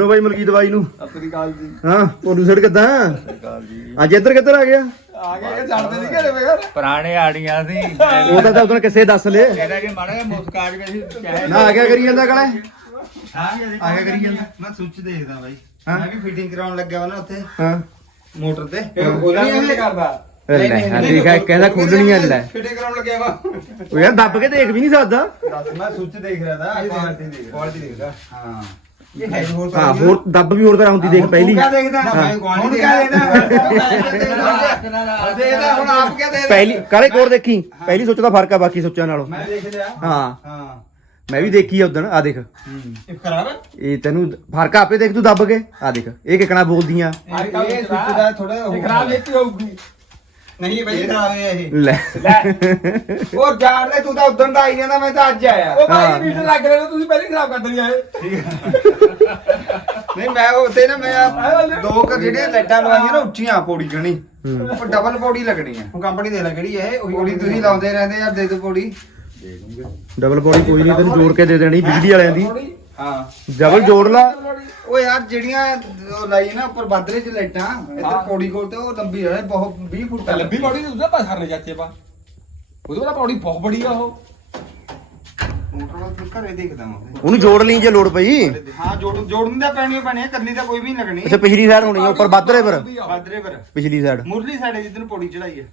ਲੋ ਬਾਈ ਮਲਕੀ ਦਵਾਈ ਨੂੰ। ਆਪਣੀ ਕਾਲ ਜੀ। ਹਾਂ ਸੜ ਕਿੱਦਾਂ? ਕਾਲ ਜੀ। ਅੱਜ ਇੱਧਰ ਕਿੱਧਰ ਆ ਗਿਆ? ਆ ਗਿਆ ਕਿ ਛੱਡਦੇ ਨਹੀਂ ਘਰੇ ਬਗਰ ਪੁਰਾਣੇ ਆੜੀਆਂ ਸੀ। ਉਹ ਤਾਂ ਤਾਂ ਉਹਨੇ ਕਿਸੇ ਦੱਸ ਲੇ ਇਹਦਾ ਕਿ ਮਾੜਾ ਜਿਹਾ ਮੁਸਕਾਜ ਕੇ ਸੀ ਚਾਹੇ ਨਾ ਆ ਗਿਆ ਕਰੀ ਜਾਂਦਾ ਕਲੇ ਆ ਗਿਆ ਕਰੀ ਜਾਂਦਾ। ਮੈਂ ਸੁੱਚ ਦੇਖਦਾ ਬਾਈ। ਹਾਂ। ਮੈਂ ਵੀ ਫਿਟਿੰਗ ਕਰਾਉਣ ਲੱਗਿਆ ਵਾ ਨਾ ਉੱਥੇ। ਹਾਂ। ਮੋਟਰ ਤੇ। ਉਹਦਾ ਨਹੀਂ ਕਰਦਾ। ਲੈ ਹਾਂ ਠੀਕ ਹੈ ਕਹਿੰਦਾ ਖੋਲਣੀ ਆ ਲੈ ਫਿਟੇ ਕਰਾਉਣ ਲੱਗਿਆ ਵਾ। ਉਹ ਯਾਰ ਦੱਬ ਕੇ ਦੇਖ ਵੀ ਨਹੀਂ ਸਕਦਾ। ਦੱਸ ਮੈਂ ਸੁੱਚ ਦੇਖ ਰਿਹਾ ਦਾ ਕੁਆਲਿਟੀ ਦੇਖ ਕੁਆਲਿਟੀ ਦੇਖਦਾ ਹਾਂ। ਇਹ ਹੈ ਹੋਰ ਹਾਂ ਹੋਰ ਦੱਬ ਵੀ ਹੋਰ ਤਰ੍ਹਾਂ ਹੁੰਦੀ ਦੇਖ ਪਹਿਲੀ ਕਿਆ ਦੇਖਦਾ ਹੁਣ ਕਿਆ ਦੇਖਦਾ ਦੇਖਦਾ ਹੁਣ ਆਪ ਕਿਆ ਦੇ ਪਹਿਲੀ ਕਾਲੇ ਕੋਰ ਦੇਖੀ ਪਹਿਲੀ ਸੋਚ ਦਾ ਫ਼ਰਕ ਆ ਬਾਕੀ ਸੋਚਾਂ ਨਾਲੋਂ ਮੈਂ ਦੇਖ ਲਿਆ ਹਾਂ ਹਾਂ ਮੈਂ ਵੀ ਦੇਖੀ ਆ ਉਦੋਂ ਆ ਦੇਖ ਇਹ ਖਰਾਬ ਹੈ ਇਹ ਤੈਨੂੰ ਫ਼ਰਕ ਆਪੇ ਦੇਖ ਤੂੰ ਦੱਬ ਕੇ ਆ ਦੇਖ ਇਹ ਕਿਕਣਾ ਬੋਲਦੀਆਂ ਇਹ ਸੁੱਚ ਦਾ ਥੋੜਾ ਇਹ ਖਰਾਬ ਲੈਤੀ ਹੋਊਗੀ ਨਹੀਂ ਬਈ ਖਰਾਬ ਇਹ। ਲੈ। ਉਹ ਜਾਣ ਦੇ ਤੂੰ ਤਾਂ ਉਦੋਂ ਦਾ ਆਈ ਜਾਂਦਾ ਮੈਂ ਤਾਂ ਅੱਜ ਆਇਆ। ਉਹ। ਭਾਈ ਮੀਟਰ ਲੱਗ ਰਿਹਾ ਤੁਸੀਂ ਪਹਿਲੇ ਖਰਾਬ ਕਰ ਦੇਣੀ ਆਏ ਨਹੀਂ ਮੈਂ ਉੱਥੇ ਨਾ ਮੈਂ ਆਹ ਦੋ ਕੁ ਜਿਹੜੀਆਂ ਲਾਈਟਾਂ ਲਵਾਈਆਂ ਨਾ ਉੱਚੀਆਂ ਪੌੜੀ ਜਣੀ। ਉਹ ਡਬਲ ਪੌੜੀ ਲੱਗਣੀ ਆ। ਹੁਣ ਕੰਪਨੀ ਦੇ ਲੈ ਕਿਹੜੀ ਹੈ ਉਹੀ ਪੌੜੀ ਤੁਸੀਂ ਲਾਉਂਦੇ ਰਹਿੰਦੇ ਯਾਰ ਦੇ ਦੋ ਪੌੜੀ। ਡਬਲ ਬੋਡੀ ਕੋਈ ਨਹੀਂ ਤੈਨੂੰ ਜੋੜ ਕੇ ਦੇ ਦੇਣੀ ਬਿਜਲੀ ਵਾਲਿਆਂ ਦੀ। ਹਾਂ। ਡਬਲ ਜੋੜ ਲਾ। ਉਹ ਯਾਰ ਜਿਹੜੀਆਂ ਉਹ ਲਾਈ ਨਾ ਉੱਪਰ ਬਾਦਰੇ ਚ ਲਾਈਟਾਂ ਇੱਧਰ ਪੌੜੀ ਕੋਲ ਤੇ ਉਹ ਲੰਬੀ ਹੈ ਬਹੁਤ 20 ਫੁੱਟ ਤਾਂ ਲੰਬੀ ਪੌੜੀ ਉਹਦਾ ਪਾਸ ਕਰਨੇ ਚਾਚੇ ਪਾ ਉਹਦੇ ਵਾਲਾ ਪੌੜੀ ਬਹੁਤ ਬੜੀ ਆ ਉਹ। ਮੋਟਰ ਵਾਲਾ ਫਿਰ ਘਰੇ ਦੇਖਦਾ ਮੈਂ ਉਹਨੂੰ ਜੋੜ ਲਈ ਜੇ ਲੋੜ ਪਈ। ਹਾਂ ਜੋੜ ਜੋੜਨ ਦਾ ਪੈਣੀ ਓ ਪੈਣੀ ਆ ਕੱਲੀ ਤਾਂ ਕੋਈ ਵੀ ਨਹੀਂ ਲੱਗਣੀ। ਅੱਛਾ ਪਿਛਲੀ ਸਾਈਡ ਹੋਣੀ ਆ ਉੱਪਰ ਬਾਦਰੇ ਪਰ ਬਾਦਰੇ ਪਰ ਪਿਛਲੀ ਸਾਈਡ ਮੁਰਲੀ ਸਾਡੇ ਜਿੱਦਨ ਪੌੜੀ ਚੜਾਈ ਹੈ।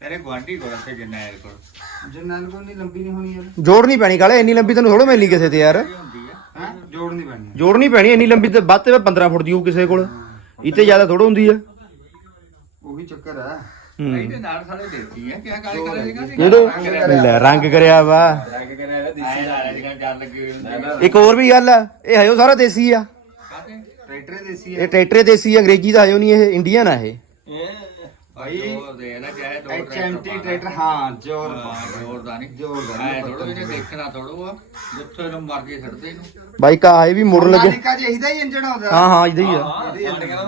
ਤੇਰੇ ਗਵਾਂਢੀ ਕੋਲ ਤੇ ਜਨੈਲ ਕੋਲ। ਜਨਾਲ ਕੋ ਨਹੀਂ ਲੰਬੀ ਨਹੀਂ ਹੋਣੀ ਯਾਰ। ਜੋੜ ਨਹੀਂ ਪੈਣੀ ਕਾਲੇ ਇੰਨੀ ਲੰਬੀ ਤੈਨੂੰ ਥੋੜਾ ਮਿਲਣੀ ਕਿਸੇ ਤੇ ਯਾਰ। ਹੁੰਦੀ ਆ ਹਾਂ? ਜੋੜ ਨਹੀਂ ਪੈਣੀ। ਇੰਨੀ ਲੰਬੀ ਤੇ ਵੱਧ ਤੇ ਵੱਧ 15 ਫੁੱਟ ਦੀ ਹੋਊ ਕਿਸੇ ਕੋਲ। ਇਤੇ ਜ਼ਿਆਦਾ ਥੋੜਾ ਹੁੰਦੀ ਆ। ਉਹੀ ਚੱਕਰ ਆ। ਹੂੰ। ਇਹਦੇ ਨਾਲ ਸਾਲੇ ਦੇਤੀ ਆ ਕਿਆ ਕਾਲੇ ਕਾਲੇ ਜਗ੍ਹਾ ਸੀ ਜਿਹੜੇ ਲੈ ਰੰਗ ਕਰਿਆ ਵਾ। ਰੰਗ ਕਰਿਆ ਇਹਦਾ ਆਏ ਲਾਲੇ ਜਗ੍ਹਾ ਗੱਲ ਲੱਗੀ ਹੋਈ ਹੁੰਦੀ ਇੱਕ ਹੋਰ ਵੀ ਗੱਲ ਆ ਇਹ ਹਜੋ ਸਾਰਾ ਦੇਸੀ ਆ। ਕਾਤੇ ਟਰੈਕਟਰ ਦੇਸੀ ਇਹ ਟਰੈਕਟਰ ਦੇਸੀ ਆ, ਅੰਗਰੇਜ਼ੀ ਦਾ ਹਜੋ ਨਹੀਂ ਇਹ ਇੰਡੀਅਨ ਆ ਇਹ ਭਾਈ ਉਹ ਦੇ ਨਾ ਚਾਹੇ ਦੋ ਐਚਐਮਟੀ ਟਰੈਕਟਰ ਹਾਂ ਜੋਰ ਜੋਰਦਾਰ ਨਹੀਂ ਜੋਰਦਾਰ ਆਏ ਥੋੜਾ ਜਿਹਾ ਦੇਖਣਾ ਥੋੜਾ ਆ ਜਿੱਥੇ ਨੂੰ ਮਰਜ਼ੀ ਛੱਡਦੇ ਇਹਨੂੰ। ਬਾਈ ਕਾ ਇਹ ਵੀ ਮੁੜ ਲੱਗੇ। ਨਿੱਕਾ ਜਿਹਾ ਇਹਦਾ ਹੀ ਇੰਜਣ ਆਉਂਦਾ। ਹਾਂ ਹਾਂ ਇਦਾਂ ਹੀ ਆ।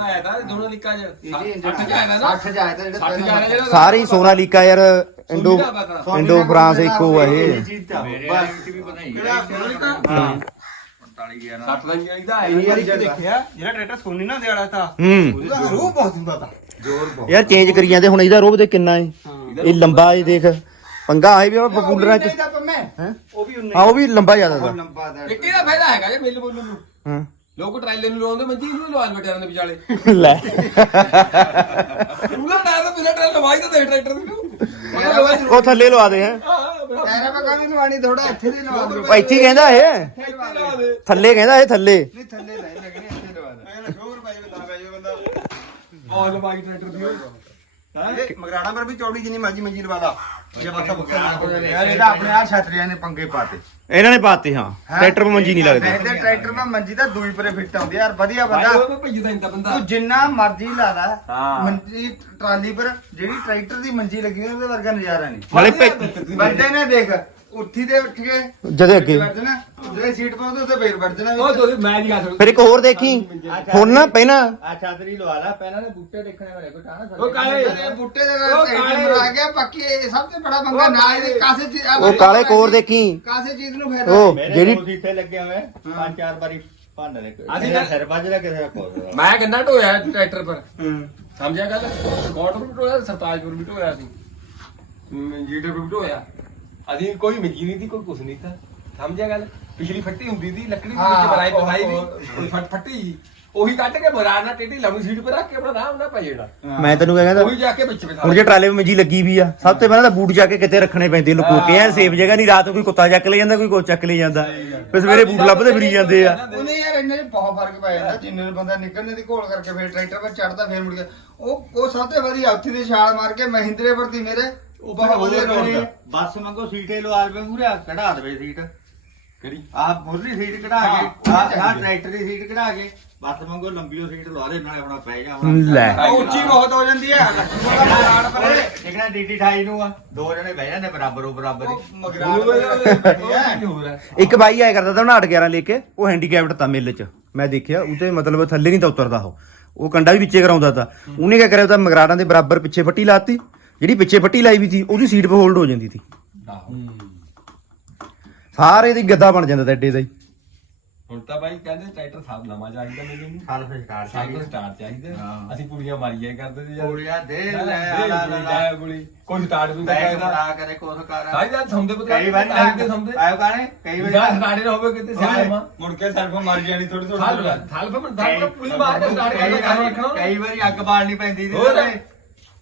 ਆਇਆ ਤਾਂ ਦੋਨੋਂ ਨਿੱਕਾ ਜਿਹਾ। ਇਹਦੀ ਇੰਜਣ 60 ਜਾਇਆ ਨਾ। 60 ਜਾਇਆ ਤਾਂ 60 ਜਿਹੜਾ ਜਾਇਆ ਜਿਹੜਾ ਸਾਰੇ ਹੀ ਸੋਨਾਲੀਕਾ ਯਾਰ ਇੰਡੋ ਇੰਡੋ ਫਰਾਂਸ ਇੱਕੋ ਆ ਇਹ। ਵਾਲੀ ਵੀ ਪਤਾ ਹੀ। ਹੈ। ਹਾਂ। 45 ਗਿਆ 60 ਦਾ ਇਹਦਾ। ਆਇਆ ਨਹੀਂ ਦੇਖਿਆ ਜਿਹੜਾ ਟਰੈਕਟਰ ਸੋਨੀ ਨਾ ਦੇ ਵਾਲਾ ਤਾਂ। ਹੂੰ। ਉਹਦਾ ਰੂਹ ਬਹੁਤ ਹੁੰਦਾ ਤਾਂ ਜੋਰ ਬਹੁਤ ਯਾਰ ਚੇਂਜ ਕਰੀ ਜਾਂਦੇ ਹੁਣ ਇਹਦਾ ਰੋਬ ਦੇ ਕਿੰਨਾ ਏ ਇਹ ਲੰਬਾ ਏ ਦੇਖ। ਪੰਗਾ ਆਏ ਵੀ ਪਪੂਲਰਾਂ ਚ। ਤਾਂ ਹੈਂ? ਉਹ ਵੀ ਉਹਨੇ ਹਾਂ ਉਹ ਵੀ ਲੰਬਾ ਜ਼ਿਆਦਾ ਦਾ। ਲੰਬਾ ਦਾ। ਫਾਇਦਾ ਹੈਗਾ ਜੇ ਮਿਲ ਬੋਲੂ ਨੂੰ। ਹਾਂ। ਲੋਕ ਟਰਾਈਲੇ ਨੂੰ ਲਾਉਂਦੇ ਮੰਜੀ ਨੂੰ ਲਵਾ ਬਟਿਆਂ ਦੇ ਵਿਚਾਲੇ। ਲੈ। ਪੂਰਾ ਟਾਇਰ ਦਾ ਬਿਨਾ ਟਾਇਰ ਲਵਾਈ ਤਾਂ ਦੇ ਟਰੈਕਟਰ ਨੂੰ। ਉਹ ਥੱਲੇ ਲਵਾ ਦੇ ਹੈ। ਟਾਇਰਾਂ ਪਾ ਕਾਹਨੂੰ ਲਵਾਣੀ ਥੋੜਾ ਇੱਥੇ ਦੀ ਲਵਾ ਦਿਓ। ਇੱਥੇ ਕਹਿੰਦਾ ਇਹ। ਦੇ। ਥੱਲੇ ਕਹਿੰਦਾ ਇਹ ਥੱਲੇ। ਨਹੀਂ ਥੱਲੇ ਨਹੀਂ ਲੱਗਣੀ ਇੱਥੇ ਲਵਾ ਦੇ ਮੈਂ ਸ਼ੋਰ ਪਾਈ ਬਤਾ ਪੈ ਜਾ ਬੰਦਾ ਆਲ ਲਵਾਈ ਟਰੈਕਟਰ ਦੀ ਇਹ ਮਗਰਾੜਾ ਪਰ ਵੀ ਚੌੜੀ ਜਿੰਨੀ ਮਰਜ਼ੀ ਮੰਜੀ ਲਵਾ ਲਾ। ਜੇ ਬੱਕਾ ਬੱਕਾ ਨਾ ਹੋ ਜਾਵੇ ਯਾਰ ਇਹਦਾ ਆਪਣੇ ਆ ਛਤਰੀਆਂ ਨੇ ਪੰਗੇ ਪਾਤੇ। ਇਹਨਾਂ ਨੇ ਪਾਤੇ ਹਾਂ। ਟਰੈਕਟਰ 'ਤੇ ਮੰਜੀ ਨਹੀਂ ਲੱਗਦੀ। ਤੇ ਟਰੈਕਟਰ ਮੈਂ ਮੰਜੀ ਤਾਂ ਦੂਈ ਪਰੇ ਫਿੱਟ ਆਉਂਦੀ ਯਾਰ ਵਧੀਆ ਬੰਦਾ ਬੰਦਾ। ਉਹ ਭਈ ਦਾ ਇੰਤਾ ਬੰਦਾ। ਤੂੰ ਜਿੰਨਾ ਮਰਜ਼ੀ ਲਾ ਲੈ। ਹਾਂ। ਮੰਜੀ ਟਰਾਲੀ ਪਰ ਜਿਹੜੀ ਟਰੈਕਟਰ ਦੀ ਮੰਜੀ ਲੱਗੀ ਉਹਦੇ ਵਰਗਾ ਨਜ਼ਾਰਾ ਨਹੀਂ। ਬੰਦੇ ਨੇ ਦੇਖ ਉੱਠੀ ਦੇ ਉੱਠ ਕੇ ਜਦੇ ਅੱਗੇ। ਬੈਠ ਜਾਣਾ ਸੀਟ ਪਾਉਂਦੇ ਉੱਤੇ ਫੇਰ ਬੈਠ ਜਾਣਾ ਉਹ। ਦੋਸਤ ਮੈਂ ਨਹੀਂ ਗਾ ਸਕਦਾ। ਫਿਰ ਇੱਕ ਹੋਰ ਦੇਖੀ। ਹੁਣ ਨਾ ਪਹਿਲਾਂ। ਆ ਚਾਦਰੀ ਲਵਾ ਲਾ ਪਹਿਲਾਂ ਨੇ ਬੂਟੇ ਦੇਖਣੇ ਵਾਲੇ ਕੋਈ ਤਾਂ ਉਹ ਕਾਲੇ। ਇਹ ਬੁੱਟੇ ਦੇ ਨਾਲ। ਟਰੈਕਟਰ ਆ ਗਿਆ ਬਾਕੀ ਇਹ ਸਭ ਤੋਂ ਬੜਾ ਪੰਗਾ ਨਾ ਇਹਦੇ ਕਾਸੇ ਚੀਜ਼ ਉਹ ਕਾਲੇ ਕੋਰ ਦੇਖੀ। ਕਾਸੇ ਚੀਜ਼ ਨੂੰ ਫਾਇਦਾ ਉਹ ਮੇਰੇ ਜਿਹੜੀ ਇੱਥੇ ਲੱਗੇ ਹੋਏ ਪੰਜ ਚਾਰ ਵਾਰੀ ਭੰਨ ਲੈ ਅਸੀਂ ਤਾਂ- ਸਿਰ ਵੱਜਦਾ ਕਿਸੇ ਦਾ ਕੋਲ ਮੈਂ ਗੰਨਾ ਢੋਇਆ ਟਰੈਕਟਰ ਪਰ। ਸਮਝਿਆ ਗੱਲ? ਕੋਟਪੁਰ ਵੀ ਢੋਇਆ ਸਰਤਾਜਪੁਰ ਵੀ ਢੋਇਆ ਸੀ। ਜੀਟਰ ਵੀ ਢੋਇਆ। ਅਸੀਂ ਕੋਈ ਮੰਜੀ ਨਹੀਂ ਸੀ ਕੋਈ ਕੁਛ ਨਹੀਂ ਥਾ ਸਮਝਿਆ ਗੱਲ? ਪਿਛਲੀ ਫੱਟੀ ਹੁੰਦੀ ਸੀ ਲੱਕੜੀ ਦੀ ਵਿੱਚ ਹਾਂ, ਬਣਾਈ ਉਹ- ਦੀ ਉਹ ਫੱਟ ਫੱਟੀ ਉਹੀ ਕੱਟ ਕੇ ਬਰਾਨਾ ਟੇਟੀ ਲਾਉਣੀ ਸੀਟ ਪਰ ਰੱਖ ਕੇ ਆਪਣਾ ਆਰਾਮ ਨਾਲ ਪੈ ਜਾਣਾ ਮੈਂ ਤੈਨੂੰ ਕਹਿੰਦਾ ਉਹੀ ਜਾ ਕੇ ਵਿੱਚ ਬਿਠਾ ਹੁਣ ਜੇ ਟਰਾਲੇ 'ਤੇ ਮੰਜੀ ਲੱਗੀ ਵੀ ਆ ਸਭ ਤੋਂ ਪਹਿਲਾਂ ਤਾਂ ਬੂਟ ਜਾ ਕੇ ਕਿਤੇ ਰੱਖਣੇ ਪੈਂਦੇ ਲੁਕੋ? ਕੇ ਐ ਸੇਫ ਜਗ੍ਹਾ ਨਹੀਂ ਰਾਤ ਨੂੰ ਕੋਈ ਕੁੱਤਾ ਚੱਕ ਲੈ ਜਾਂਦਾ ਕੋਈ ਕੁਛ ਚੱਕ ਲੈ ਜਾਂਦਾ। ਫਿਰ ਸਵੇਰੇ ਬੂਟ ਲੱਭਦੇ ਫਿਰੀ ਜਾਂਦੇ ਆ। ਉਹਨੇ ਯਾਰ ਇੰਨੇ 'ਚ ਬਹੁਤ ਫ਼ਰਕ ਪੈ ਜਾਂਦਾ ਜਿੰਨੇ ਨੂੰ ਬੰਦਾ ਨਿਕਲਣੇ ਦੀ ਘੋਲ ਕਰਕੇ ਫੇਰ ਟਰੈਕਟਰ 'ਤੇ ਚੜਦਾ ਫੇਰ ਮੁੜ ਕੇ ਉਹ ਉਹ ਸਭ ਤੋਂ ਵਧੀਆ ਉੱਥੇ ਦੀ ਛਾਲ ਮਾਰ ਕੇ ਮਹਿੰਦਰੇ ਵਰਦੀ ਮੇਰੇ ਉਹ ਬਹੁਤ ਵਧੀਆ ਰੋਣੀ ਬੱਸ ਮੰਗੋ ਸੀਟੇ ਲਵਾ ਲਵੇ ਮੂਰੇ ਕਢਾ ਦੇਵੇ ਸੀਟ। ਕਿਹੜੀ? ਆਹ ਮੁਰਲੀ ਸੀਟ ਕਢਾ ਹਾਂ, ਕੇ ਆਹ ਉਹ ਆਹ ਟਰੈਕਟਰ ਦੀ ਸੀਟ ਕਢਾ ਕੇ ਬੱਸ ਮੰਗੋ ਲੰਬੀ ਉਹ ਸੀਟ ਲਵਾ ਦੇ ਨਾਲੇ ਆਪਣਾ ਪੈ ਜਾ ਹੁਣ ਲੈ। ਉਹ ਉੱਚੀ ਬਹੁਤ ਹੋ ਜਾਂਦੀ ਹੈ ਲੱਖੂ ਦਾ ਮਗਰਾੜ ਪਰੇ। ਜਿਹੜਾ ਡੀਟੀ 28 ਨੂੰ ਆ। ਦੋ ਜਣੇ ਬਹਿ ਜਾਂਦੇ ਬਰਾਬਰ ਉਹ ਬਰਾਬਰ ਹੀ। ਉਹ ਮਗਰਾੜ ਪਰੇ ਹੋਰ ਹੈ ਇੱਕ ਬਾਈ ਆਇਆ ਕਰਦਾ ਤਾਂ 11 ਲੈ ਕੇ ਉਹ ਹੈਂਡੀਕੈਪਡ ਤਾਂ ਮਿਲ 'ਚ। ਮੈਂ ਦੇਖਿਆ ਉਤੇ ਮਤਲਬ ਥੱਲੇ ਨਹੀਂ ਤਾਂ ਉਤਰਦਾ ਉਹ। ਉਹ ਕੰਡਾ ਵੀ ਵਿੱਚੇ ਕਰਾਉਂਦਾ ਤਾਂ। ਉਹਨੇ ਕਿਆ ਕਰਿਆ ਤਾਂ ਮਗਰਾੜਾਂ ਦੇ ਬਰਾਬਰ ਪਿੱਛੇ ਫੱਟੀ ਲਾਤੀ ਜਿਹੜੀ ਪਿੱਛੇ ਫੱਟੀ ਲਾਈ ਵੀ ਸੀ ਉਹਦੀ ਸੀਟ 'ਤੇ ਹੋਲਡ ਹੋ ਜਾਂਦੀ ਸੀ। ਸਾਰੇ ਦੀ ਗੱਦਾ ਬਣ ਜਾਂਦਾ ਤਾਂ ਐਡੇ ਦਾ ਹੀ। ਹੁਣ ਤਾਂ ਬਾਈ ਕਹਿੰਦੇ ਟਰੈਕਟਰ ਸਾਫ਼ ਨਵਾਂ ਚਾਹੀਦਾ ਮੈਨੂੰ। ਸਾਲ ਫਿਰ ਸਟਾਰਟ ਸਾਈਕਲ ਸਟਾਰਟ ਚਾਹੀਦਾ। ਅਸੀਂ ਕੁੜੀਆਂ ਮਾਰੀਏ ਕਰਦੇ ਸੀ ਯਾਰ। ਕੁੜੀਆਂ ਦੇ ਲੈ, ਲੈ ਲਾ ਕੁੜੀ, ਲਾ ਲੈ, ਕੁੜੀ। ਕੋਈ ਸਟਾਰਟ ਵੀ ਬੈਗ ਕਰਦਾ। ਬਣਾ ਕਰੇ ਕੋਸ ਕਰ। ਸਾਈ ਦਾ ਸਮਝਦੇ ਪਤਾ ਕਈ ਵਾਰ ਟਾਈਮ ਸਮਝਦੇ ਆਇਓ ਕਾਣੇ ਕਈ ਵਾਰ ਸਟਾਰਟ ਨਾ ਹੋਵੇ ਕਿਤੇ ਸਿਆਲ ਮਾ। ਮੁੜ ਕੇ ਸਰਫ ਮਰ ਜਾਣੀ ਥੋੜੀ ਸਾਲ ਸਾਲ ਪਰ ਸਾਲ ਪੂਰੀ ਮਾਰ ਕੇ ਸਟਾਰਟ ਕਈ ਕਰਨਾ ਵਾਰੀ ਰੱਖਣਾ। ਕਈ ਵਾਰੀ ਅੱਗ ਬਾਲਣੀ ਪੈਂਦੀ ਸੀ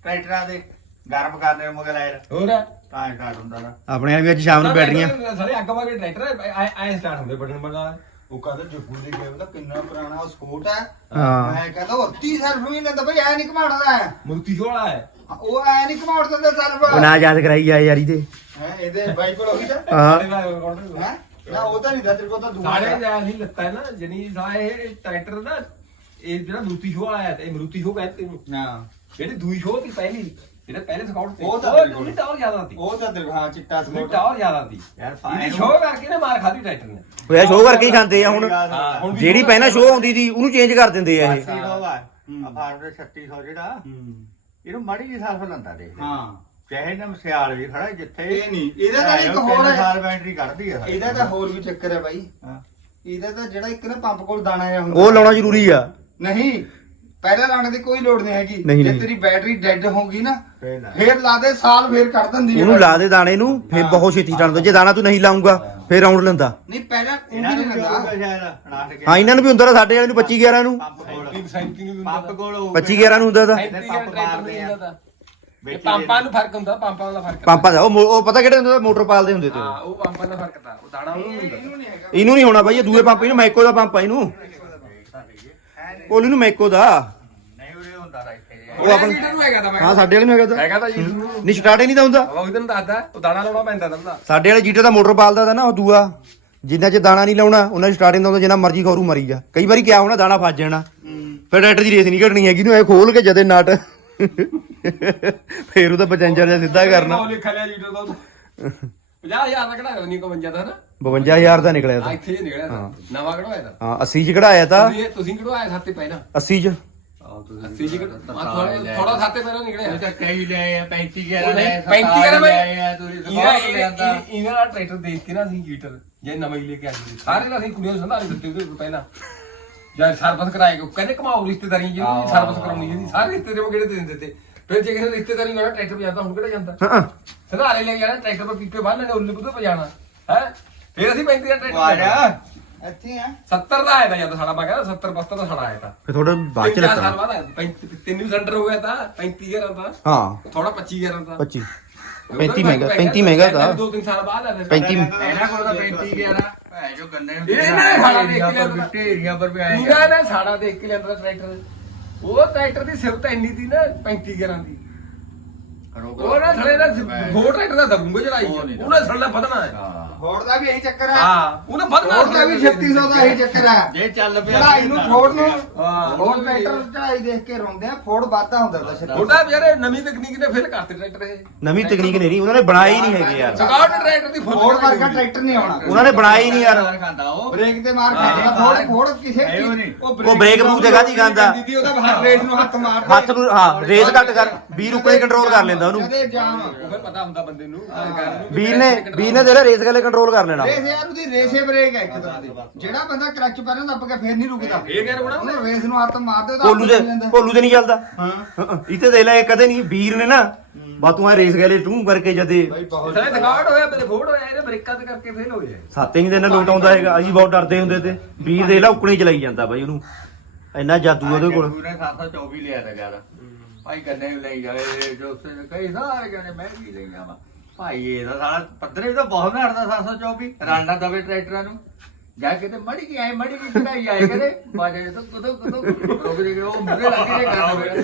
ਟਰੈਕਟਰਾਂ ਦੇ। ਗਰਮ ਕਰਨੇ ਨੂੰ ਮਗਲਾਇਰ ਹੋਰ? ਤਾਂ ਸਟਾਰਟ ਹੁੰਦਾ ਨਾ। ਆਪਣੇ ਵੀ ਅੱਜ ਸ਼ਾਮ ਨੂੰ ਬੈਟਰੀਆਂ ਸਾਰੇ ਅੱਗ ਵਾ ਕੇ ਟਰੈਕਟਰ ਐ ਸਟਾਰਟ ਹੁੰਦੇ ਬਟਨ ਬਣਾ ਉਹ ਕਹਿੰਦਾ ਜੱਗੂ ਦੇ ਗੇਮ ਦਾ ਕਿੰਨਾ ਪੁਰਾਣਾ ਉਹ ਸਕੂਟ ਹੈ। ਮੈਂ ਕਹਿੰਦਾ ਉਹ 30 ਸਰਫ ਵੀ ਲੈਂਦਾ ਬਈ ਐ ਨਹੀਂ ਘਮਾੜਦਾ ਹੈ ਮੁਕਤੀ ਹੋਲਾ ਹੈ। ਉਹ ਐ ਨਹੀਂ ਘਮਾੜ ਦਿੰਦਾ ਸਰਫ ਉਹ ਨਾ ਯਾਦ ਕਰਾਈ ਆ ਯਾਰੀ ਤੇ। ਹੈ ਇਹਦੇ ਬਾਈਬਲ ਹੋ ਗਈ ਤਾਂ। ਹਾਂ। ਹੈ? ਨਾ ਉਹ ਤਾਂ ਨਹੀਂ ਦਾ ਤੇਰੇ ਕੋਲ ਤਾਂ ਦੂਆ ਸਾਰੇ ਹੈ। ਜਿਹੜਾ ਅਸੀਂ ਲੱਤਾ ਨਾ ਜਨੀ ਸਾਰੇ ਇਹ ਟਰੈਕਟਰ ਨਾ ਇਹ ਜਿਹੜਾ ਮਰੂਤੀ ਸ਼ੋ ਆਇਆ ਤੇ ਇਹ ਮਰੂਤੀ ਸ਼ੋ ਕਹਿੰਦੇ ਇਹਨੂੰ ਹਾਂ ਜਿਹੜੀ ਦੂਈ ਸ਼ੋ ਸੀ ਪਹਿਲੀ। ਜਿਹੜਾ ਪਹਿਲੇ ਸਕਾਊਟ ਸੀ ਉਹ ਤਾਂ ਉਹ ਬਿਲਕੁਲ। ਟਾਵਰ ਜ਼ਿਆਦਾ ਸੀ। ਉਹ ਤਾਂ ਹਾਂ ਚਿੱਟਾ ਉਹ ਸਕੂਟ ਟਾਵਰ ਜ਼ਿਆਦਾ ਸੀ। ਯਾਰ ਇਹਦੀ ਫਾਇਰ ਸ਼ੋ ਕਰਕੇ ਨਾ ਮਾਰ ਖਾਦੀ ਟਰੈਕਟਰ ਨੇ। ਉਹ ਇਹ ਸ਼ੋਅ ਕਰਕੇ ਹੀ ਖਾਂਦੇ ਆ ਹੁਣ। ਹਾਂ, ਹੁਣ ਵੀ ਜਿਹੜੀ ਪਹਿਲਾਂ ਸ਼ੋਅ ਆਉਂਦੀ ਸੀ ਉਹਨੂੰ ਚੇਂਜ ਕਰ ਦਿੰਦੇ ਆ ਇਹ। ਆ ਫਾਰਮ ਦੇ 3600 ਜਿਹੜਾ। ਇਹਨੂੰ ਮਾੜੀ ਜੀ ਸਰਫ ਲੰਦਾ ਦੇ ਹਾਂ। ਚਾਹੇ ਨਾ ਸਿਆਲ ਵੀ ਖੜਾ ਜਿੱਥੇ ਇਹ ਨਹੀਂ ਇਹਦਾ ਤਾਂ ਇੱਕ ਹੋਰ ਤਿੰਨ ਹੈ। ਸਾਲ ਬੈਟਰੀ ਕੱਢਦੀ ਆ ਇਹਦਾ ਤਾਂ ਹੋਰ ਵੀ ਚੱਕਰ ਹੈ ਬਾਈ। ਹਾਂ। ਇਹਦਾ ਤਾਂ ਜਿਹੜਾ ਇੱਕ ਨਾ ਪੰਪ ਕੋਲ ਦਾਣਾ ਆ ਹੁੰਦਾ। ਉਹ ਲਾਉਣਾ ਜ਼ਰੂਰੀ ਆ। ਨਹੀਂ ਪਹਿਲਾਂ ਲਾਉਣ ਦੀ ਕੋਈ ਲੋੜ ਨਹੀਂ ਹੈਗੀ। ਨਹੀਂ, ਜੇ ਨਹੀਂ। ਤੇਰੀ ਬੈਟਰੀ ਡੈੱਡ ਹੋਗੀ ਨਾ ਫੇਰ ਲਾ। ਫੇਰ ਲਾ ਦੇ ਸਾਲ ਫੇਰ ਕੱਢ ਦਿੰਦੀ ਹੈ ਉਹਨੂੰ ਲਾ ਦੇ ਦਾਣੇ ਨੂੰ ਫਿਰ ਬਹੁਤ ਛੇਤੀ ਟਣ ਜੇ ਦਾਣਾ ਤੂੰ ਨਹੀਂ ਲਾਉਂਗਾ ਫਿਰ ਰਾਉਂਡ ਲੈਂਦਾ ਨਹੀਂ ਪਹਿਲਾਂ ਉਹ ਵੀ ਇਹਨਾਂ ਨਹੀਂ ਲੰਦਾ ਹੋਊਗਾ ਸ਼ਾਇਦ ਅਨਾਟ ਗਿਆ। ਹਾਂ ਇਹਨਾਂ ਨੂੰ ਵੀ ਹੁੰਦਾ ਤਾਂ ਸਾਡੇ ਵਾਲੇ ਨੂੰ 25 11 ਨੂੰ। ਪੰਪ ਕੋਲ। ਸੈਂਕਿੰਗ ਸੈਂਕਿੰਗ ਵੀ ਪੰਪ ਹੁੰਦਾ ਕੋਲ ਹੋਊਗਾ। 25 11 ਨੂੰ ਹੁੰਦਾ ਤਾਂ। ਪੰਪ ਮਾਰਦੇ ਆ। ਵਿੱਚ ਨੂੰ ਫ਼ਰਕ ਹੁੰਦਾ ਪੰਪਾਂ ਦਾ ਫ਼ਰਕ ਪੰਪਾਂ ਦਾ ਉਹ ਮੋ- ਉਹ ਪਤਾ ਕਿਹੜੇ ਹੁੰਦੇ ਤਾਂ ਮੋਟਰ ਪਾਲਦੇ ਹੁੰਦੇ ਤੇ। ਹਾਂ ਉਹ ਪੰਪਾਂ ਦਾ ਫ਼ਰਕ ਤਾਂ। ਉਹ ਦਾਣਾ ਉਹਨੂੰ ਨਹੀਂ ਹੁੰਦਾ। ਇਹਨੂੰ ਨਹੀਂ ਹੈਗਾ। ਇਹਨੂੰ ਨਹੀਂ ਹੋਣਾ ਬਾਈ ਇਹ ਦੂਏ ਪੰਪ ਇਹਨੂੰ ਮੈਕੋ ਦਾ ਪੰਪ ਆ ਇਹਨੂੰ। ਕੋਲੀ ਨੂੰ ਮੈਕੋ ਦਾ। ਨਹੀਂ ਉਰੇ ਹੁੰਦਾ ਰਾ ਇੱਥੇ ਜੇ। ਉਹ ਆਪਣ ਲੀਟਰ ਨੂੰ ਹੈਗਾ ਤਾਂ ਮੈਂ ਹਾਂ ਸਾਡੇ ਵਾਲੇ ਨੂੰ ਹੈਗਾ ਤਾਂ। ਹੈਗਾ ਤਾਂ ਜੀ। ਨੂੰ ਨਹੀਂ ਸਟਾਰਟ ਹੀ ਨਹੀਂ ਤਾਂ ਹੁੰਦਾ। ਉਹ ਉਹਦੇ ਨੂੰ ਦੱਸਦਾ ਉਹ ਦਾਣਾ ਲਾਉਣਾ ਪੈਂਦਾ ਦੰਦਾ ਸਾਡੇ ਵਾਲੇ ਜੀਟੇ ਦਾ ਮੋਟਰ ਪਾਲਦਾ ਤਾਂ ਨਾ ਉਹ ਦੂਆ। ਜਿੰਨਾ ਚ ਦਾਣਾ ਨਹੀਂ ਲਾਉਣਾ ਉਹਨਾਂ ਦੀ ਸਟਾਰਟਿੰਗ ਦਾ ਹੁੰਦਾ ਜਿੰਨਾ ਮਰਜ਼ੀ ਖੌਰੂ ਮਰੀ ਜਾ। ਕਈ ਵਾਰੀ ਕਿਆ ਹੋਣਾ ਦਾਣਾ ਫਸ ਜਾਣਾ। ਫਿਰ ਟਰੈਕਟਰ ਦੀ ਰੇਸ ਨਹੀਂ ਘਟਣੀ ਹੈਗੀ ਨੂੰ ਐ ਖੋਲ ਕੇ ਜਦੇ ਨਟ। ਫੇਰ ਉਹਦਾ ਪਚੰਜਰ ਜਿਹਾ ਸਿੱਧਾ ਕਰਨਾ। ਉਹ ਲਿਖ ਲਿਆ ਲੀਟਰ ਦਾ। 50000 ਦਾ ਕਢਾਇਆ ਨਹੀਂ 52 ਦਾ ਨਾ। 52000 ਦਾ ਨਿਕਲਿਆ ਆ ਤਾਂ ਇੱਥੇ ਹੀ ਨਿਕਲਿਆ ਤਾਂ। ਨਵਾਂ ਕਢਵਾਇਆ ਤਾਂ। ਹਾਂ 80 ਚ ਕਢਾਇਆ ਤਾਂ। ਤੁਸੀਂ ਤੁਸੀਂ ਕਢਵਾਇਆ ਸਾਤੇ ਪਹਿਲਾਂ। 80 ਚ। 80 ਜੀ ਥੋੜਾ ਸਾਤੇ ਪਹਿਲਾਂ ਨਿਕਲਿਆ। ਤਾਂ ਕਈ ਲੈ ਆ 35 ਉਹ ਗਿਆ ਨਹੀਂ, 35 ਕਹਿੰਦਾ ਬਈ। ਆ ਤੁਸੀਂ ਇਹਦਾ ਸਪੋਰਟ ਲਿਆਂਦਾ ਇਹਨਾਂ ਦਾ ਟਰੈਕਟਰ ਦੇਖ ਕੇ ਨਾ ਅਸੀਂ ਜੀਟਰ ਜੇ ਨਵਾਂ ਹੀ ਲੈ ਕੇ ਆਏ ਸਾਰੇ ਨਾਲ ਅਸੀਂ ਕੁੜੀਆਂ ਨੂੰ ਸੰਧਾਰੇ ਦਿੱਤੇ ਉਹਦੇ ਤੋਂ ਪਹਿਲਾਂ। ਜਾਂ ਸਰਵਿਸ ਕਰਾਏ ਕੋ ਕਹਿੰਦੇ ਕਮਾਓ ਰਿਸ਼ਤੇਦਾਰੀ ਜਿਹਨੂੰ ਸਰਵਿਸ ਕਰਾਉਣੀ ਸਾਰੇ ਰਿਸ਼ਤੇਦਾਰ ਉਹ ਕਿਹੜੇ ਦੇ ਦਿੰਦੇ ਤੇ। ਫਿਰ ਜੇ ਕਿਸੇ ਰਿਸ਼ਤੇਦਾਰੀ ਨਾਲ ਟਰੈਕਟਰ ਜਾਂਦਾ ਹੁਣ ਕਿਹੜਾ ਜਾਂਦਾ? ਹਾਂ। ਸੰਧਾਰੇ ਲੈ ਜਾਣਾ ਟਰੈਕਟਰ 'ਤੇ ਪੀਪੇ ਬੰਨ ਲੈਣੇ ਉੱਲੇ ਬੁੱਧੇ ਪਜਾਣਾ। ਹੈ? ਫਿਰ ਅਸੀਂ 35 ਦਾ ਉਹ ਆ ਜਾ ਟਰੈਕਟਰ ਇੱਥੇ ਆ। 70 ਦਾ ਆਇਆ ਤਾਂ ਜਦ ਸਾਡਾ ਮੈਂ ਕਹਿੰਦਾ 70 72 ਦਾ ਸਾਡਾ ਆਇਆ ਤਾਂ। ਫਿਰ ਥੋੜਾ ਬਾਅਦ ਚ ਤਿੰਨ ਚਾਰ ਸਾਲ ਲੱਗਣਾ ਬਾਅਦ ਆਇਆ 35 ਤਿੰਨ ਵੀ ਸੈਂਟਰ ਹੋ ਗਿਆ ਤਾਂ 35 ਹਜ਼ਾਰ ਦਾ। ਹਾਂ। ਥੋੜਾ 25 ਹਜ਼ਾਰ ਦਾ। 25 35 ਮਹਿੰਗਾ 35 ਮਹਿੰਗਾ ਦਾ ਦੋ ਤਿੰਨ ਸਾਲ ਬਾਅਦ ਆ ਫਿਰ 35 ਇਹਨਾਂ ਕੋਲ ਤਾਂ 35 ਗਿਆ ਨਾ ਭੈ ਜੋ ਗੰਨੇ ਨੂੰ ਇਹ ਨਾ ਸਾਡਾ ਦੇਖ ਕੇ ਏਰੀਆ ਪਰ ਢੇਰੀਆਂ ਪਰ ਵੀ ਆਏ ਪੂਰਾ ਨਾ ਸਾਡਾ ਦੇਖ ਕੇ ਲੈਂਦਾ ਟਰੈਕਟਰ। ਉਹ ਟਰੈਕਟਰ ਦੀ ਸਿਫਤ ਇੰਨੀ ਸੀ ਨਾ 35 ਗਰਾਂ ਦੀ। ਉਹ ਨਾ ਥਲੇ ਦਾ ਹੋਰ ਟਰੈਕਟਰ ਦਾ ਦਬੂਗਾ ਚੜਾਈ ਉਹਨੇ ਥਲੇ ਵਧਣਾ ਹੈ। ਹਾਂ। ਫੋੜ ਦਾ ਵੀ ਇਹੀ ਚੱਕਰ ਹੈ। ਹਾਂ। ਉਹਨੇ ਵਧਣਾ ਫੋੜ ਦਾ ਵੀ 3600 ਦਾ ਇਹੀ ਚੱਕਰ ਹੈ। ਜੇ ਚੱਲ ਪਿਆ ਚੜਾਈ ਨੂੰ ਫੋੜ ਨੂੰ ਹਾਂ। ਹੋਰ ਟਰੈਕਟਰ ਚੜਾਈ ਦੇਖ ਕੇ ਰੋਂਦੇ ਆ ਫੋੜ ਵਾਧਾ ਹੁੰਦਾ ਤਾਂ ਛੱਤੀ ਉਹਦਾ ਯਾਰ ਇਹ ਨਵੀਂ ਤਕਨੀਕ ਨੇ ਫੇਲ ਕਰਤੇ ਟਰੈਕਟਰ ਇਹ। ਨਵੀਂ ਤਕਨੀਕ ਨਹੀਂ ਰਹੀ ਉਹਨਾਂ ਨੇ ਬਣਾਈ ਨਹੀਂ ਹੈਗੇ ਯਾਰ। ਸਕਾਟ ਟਰੈਕਟਰ ਦੀ ਫੁੱਲ ਫੋੜ ਵਰਗਾ ਟਰੈਕਟਰ ਨਹੀਂ ਆਉਣਾ। ਉਹਨਾਂ ਨੇ ਬਣਾਈ ਨਹੀਂ ਯਾਰ। ਮਾਰ ਖਾਂਦਾ ਉਹ। ਬ੍ਰੇਕ ਤੇ ਮਾਰ ਖਾਏਗਾ ਫੋੜ ਫੋੜ ਕਿਸੇ ਹੈ ਉਹ ਨਹੀਂ। ਉਹ ਉਹ ਬ੍ਰੇਕ ਬਰੂਕ ਜਗ੍ਹਾ ਦੀ ਗਾਂਦਾ ਦੀਦੀ ਉਹਦਾ ਹੱਥ ਰੇਸ ਨੂੰ ਹੱਥ ਮਾਰਦਾ ਹੱਥ ਨੂੰ ਹਾਂ ਰੇਸ ਘੱਟ ਕਰ ਵੀਰ ਉੱਪਰ ਕੰਟਰੋਲ ਕਰ ਲੈਂਦਾ ਉਹਨੂੰ। ਕਦੇ ਜਾਮ ਉਹ ਫਿਰ ਪਤਾ ਹੁੰਦਾ ਬੰਦੇ ਨੂੰ। ਵੀਰ ਨੇ ਵੀਰ ਨੇ ਤੇਰਾ ਰੇਸ ਗਲੇ ਕੰਟਰੋਲ ਕਰ ਲੈਣਾ। ਰੇਸ ਯਾਰ ਉਹਦੀ ਰੇਸੇ ਬ੍ਰੇਕ ਹੈ ਇੱਕ ਤਰ੍ਹਾਂ ਦੀ ਜਿਹੜਾ ਬੰਦਾ ਕਲੱਚ ਪੈਰਾਂ ਦੱਬ ਕੇ ਫੇਰ ਨਹੀਂ ਰੁਕਦਾ। ਇਹ ਕਹਿ ਰਿਹਾ ਉਹਨੇ? ਰੇਸ ਨੂੰ ਹੱਥ ਕੋਲੂ ਦੇ ਜਾਂਦਾ। ਕੋਲੂ ਤੇ ਨਹੀਂ ਚੱਲਦਾ। ਹਾਂ। ਇੱਥੇ ਦੇ ਲੈ ਕਦੇ ਨਹੀਂ ਵੀਰ ਨੇ ਨਾ ਬਾ ਤੂੰ ਆ ਰੇਸ ਗਲੇ ਟੂ ਕਰਕੇ ਜਦੇ। ਬਾਈ ਬਹੁਤ ਸਾਰੇ ਸਕਾਟ ਹੋਇਆ ਮੇਰੇ ਫੋੜ ਹੋਇਆ ਇਹਦੇ ਬ੍ਰੇਕਾਂ ਤੇ ਕਰਕੇ ਫੇਲ ਹੋ ਗਿਆ। ਸਾਤੇ ਨਹੀਂ ਦਿਨ ਲੋਟ ਆਉਂਦਾ ਹੈਗਾ ਅਸੀਂ ਬਹੁਤ ਡਰਦੇ ਹੁੰਦੇ ਤੇ। ਵੀਰ ਦੇ ਲਾ ਉਕਣੀ ਚਲਾਈ ਜਾਂਦਾ ਬਾਈ ਉਹਨੂੰ। ਇੰਨਾ ਜਾਦੂ ਉਹਦੇ ਕੋਲ। ਉਹਨੇ 724 ਲਿਆ ਤਾਂ ਯਾਰ ਭਾਈ ਗੰਨੇ ਨੂੰ ਲਈ ਜਾਵੇ ਜੋ ਕਹੀ ਸਾਰੇ ਕਹਿੰਦੇ ਮੈਂ ਵੀ ਲਈ ਜਾਵਾਂ ਭਾਈ ਇਹਦਾ ਸਾਲਾ ਪੱਧਰੇ ਤਾਂ ਬਹੁਤ ਹੜਦਾ 724 ਰਾਣਾ ਦਵੇ ਟਰੈਕਟਰਾਂ ਨੂੰ। ਜਾ ਕੇ ਤੇ ਮੜੀ ਕੀ ਆਏ ਮੜੀ ਕੀ ਚੜਾਈ ਆਏ ਕਦੇ ਬਾਜੇ ਤੋਂ ਕਦੋਂ ਕਦੋਂ ਰੁਕ ਜੇ ਉਹ ਮੁਰੇ ਲੱਗੇ ਜੇ ਕਰਦੇ